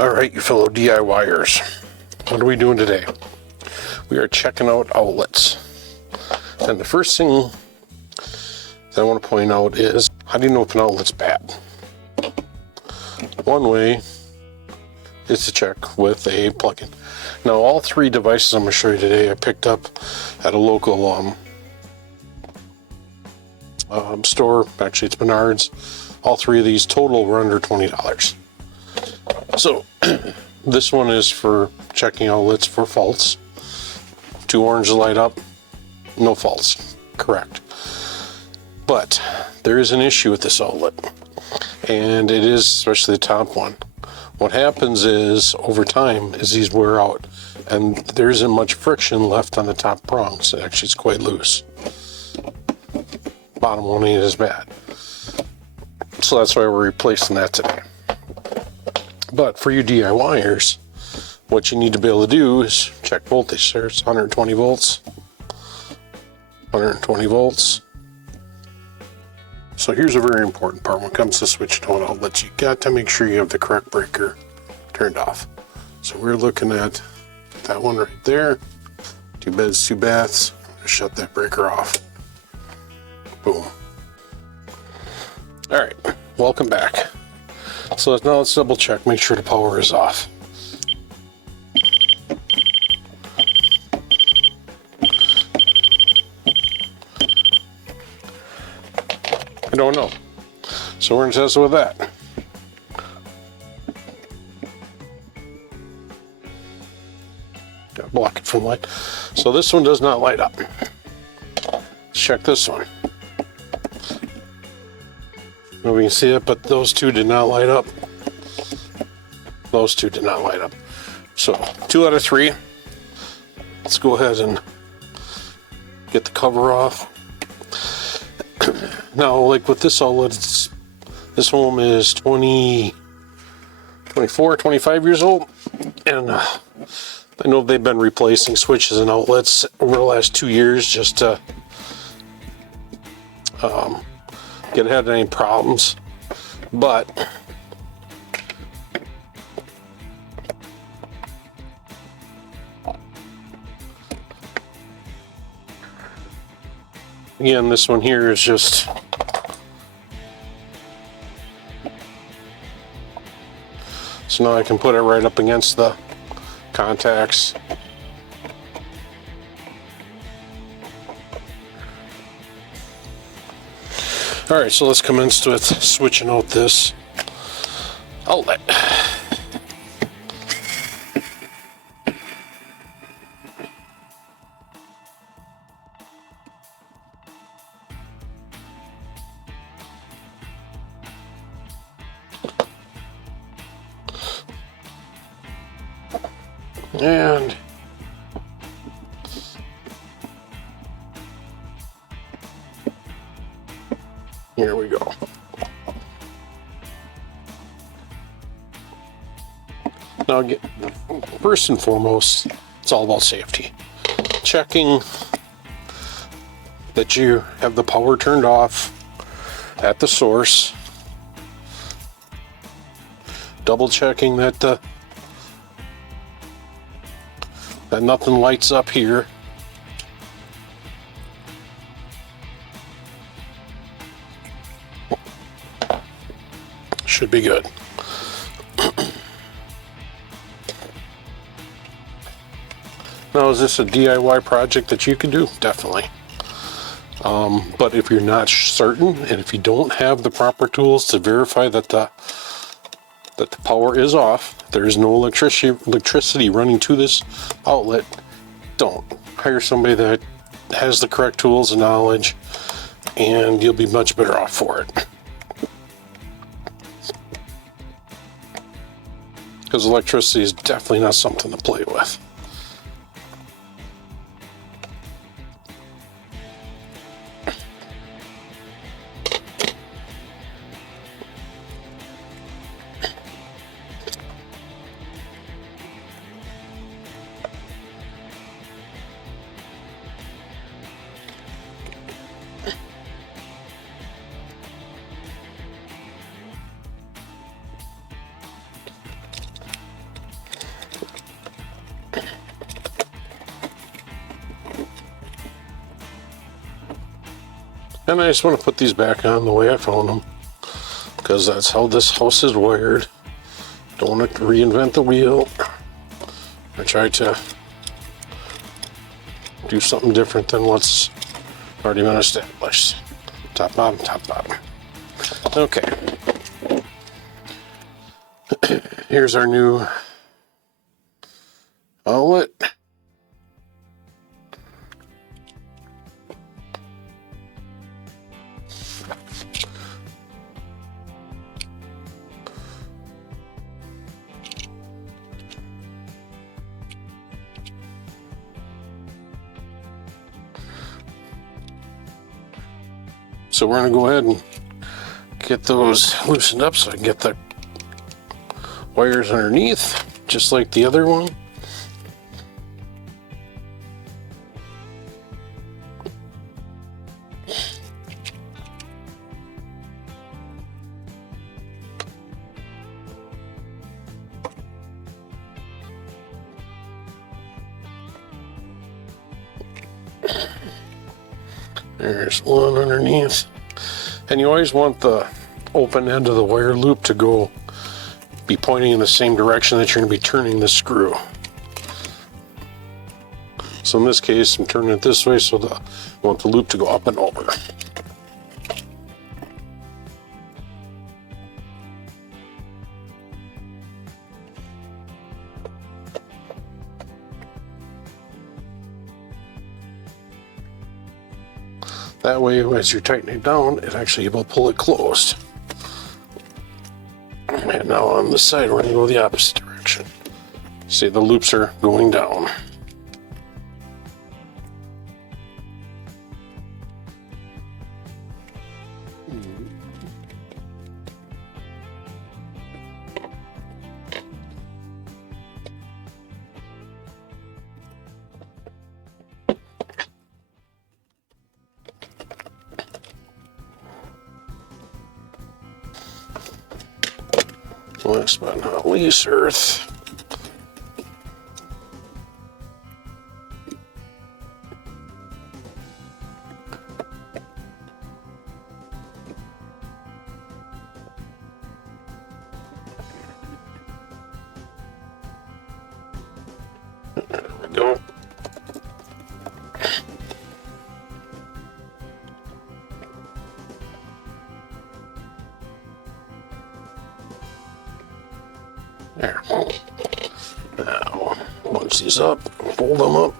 All right, you fellow DIYers, what are we doing today? We are checking out outlets. And the first thing that I want to point out is, how do you know if an outlet's bad? One way is to check with a plug-in. Now, all three devices I'm going to show you today I picked up at a local store. Actually, it's Menards. All three of these total were under $20. So this one is for checking outlets for faults. Two oranges light up, no faults. Correct. But there is an issue with this outlet, and it is especially the top one. What happens is, over time, as these wear out, and there isn't much friction left on the top prongs. Actually, it's quite loose. Bottom one ain't as bad. So that's why we're replacing that today. But for you DIYers, what you need to be able to do is check voltage. There's 120 volts. 120 volts. So here's a very important part when it comes to switch tone outlets. You got to make sure you have the correct breaker turned off. So we're looking at that one right there. 2 beds, 2 baths. Shut that breaker off. Boom. All right, welcome back. So now let's double check, make sure the power is off. I don't know. So we're gonna test it with that. Gotta block it from light. So this one does not light up. Let's check this one. Nobody can see it, but those two did not light up. Those two did not light up. So 2 out of 3. Let's go ahead and get the cover off. Now, like with this outlet, this home is 24, 25 years old, and I know they've been replacing switches and outlets over the last 2 years just to get ahead of any problems. But again, this one here is just so now I can put it right up against the contacts. All right, so let's commence with switching out this outlet. And here we go. Now, first and foremost, it's all about safety. Checking that you have the power turned off at the source. Double checking that that nothing lights up here. Should be good. Now, is this a DIY project that you can do? Definitely. But if you're not certain, and if you don't have the proper tools to verify that the power is off, there is no electricity running to this outlet, don't. Hire somebody that has the correct tools and knowledge, and you'll be much better off for it. Because electricity is definitely not something to play with. And I just want to put these back on the way I found them, because that's how this house is wired. Don't want to reinvent the wheel. I try to do something different than what's already been established. Top, bottom, top, bottom. Okay. Here's our new outlet. So we're going to go ahead and get those loosened up so I can get the wires underneath, just like the other one. There's one underneath. And you always want the open end of the wire loop to be pointing in the same direction that you're going to be turning the screw. So in this case, I'm turning it this way, so I want the loop to go up and over. That way, as you're tightening it down, it actually will pull it closed. And now on this side, we're going to go the opposite direction. See, the loops are going down. Last but not least, earth. There we go. There. Now, bunch these up, fold them up.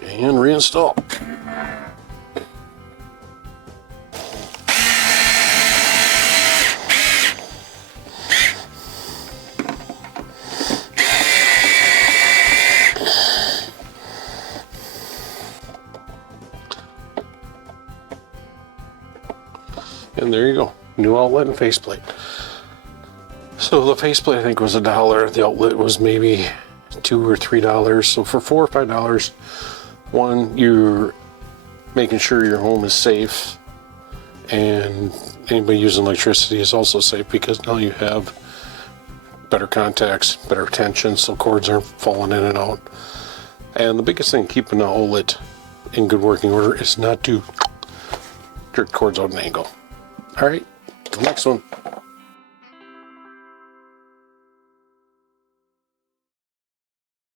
And reinstall. And there you go, new outlet and faceplate. So the faceplate I think was $1. The outlet was maybe $2 or $3. So for $4 or $5, one, you're making sure your home is safe, and anybody using electricity is also safe, because now you have better contacts, better tension, so cords aren't falling in and out. And the biggest thing keeping the outlet in good working order is not to jerk cords out an angle. All right, the next one.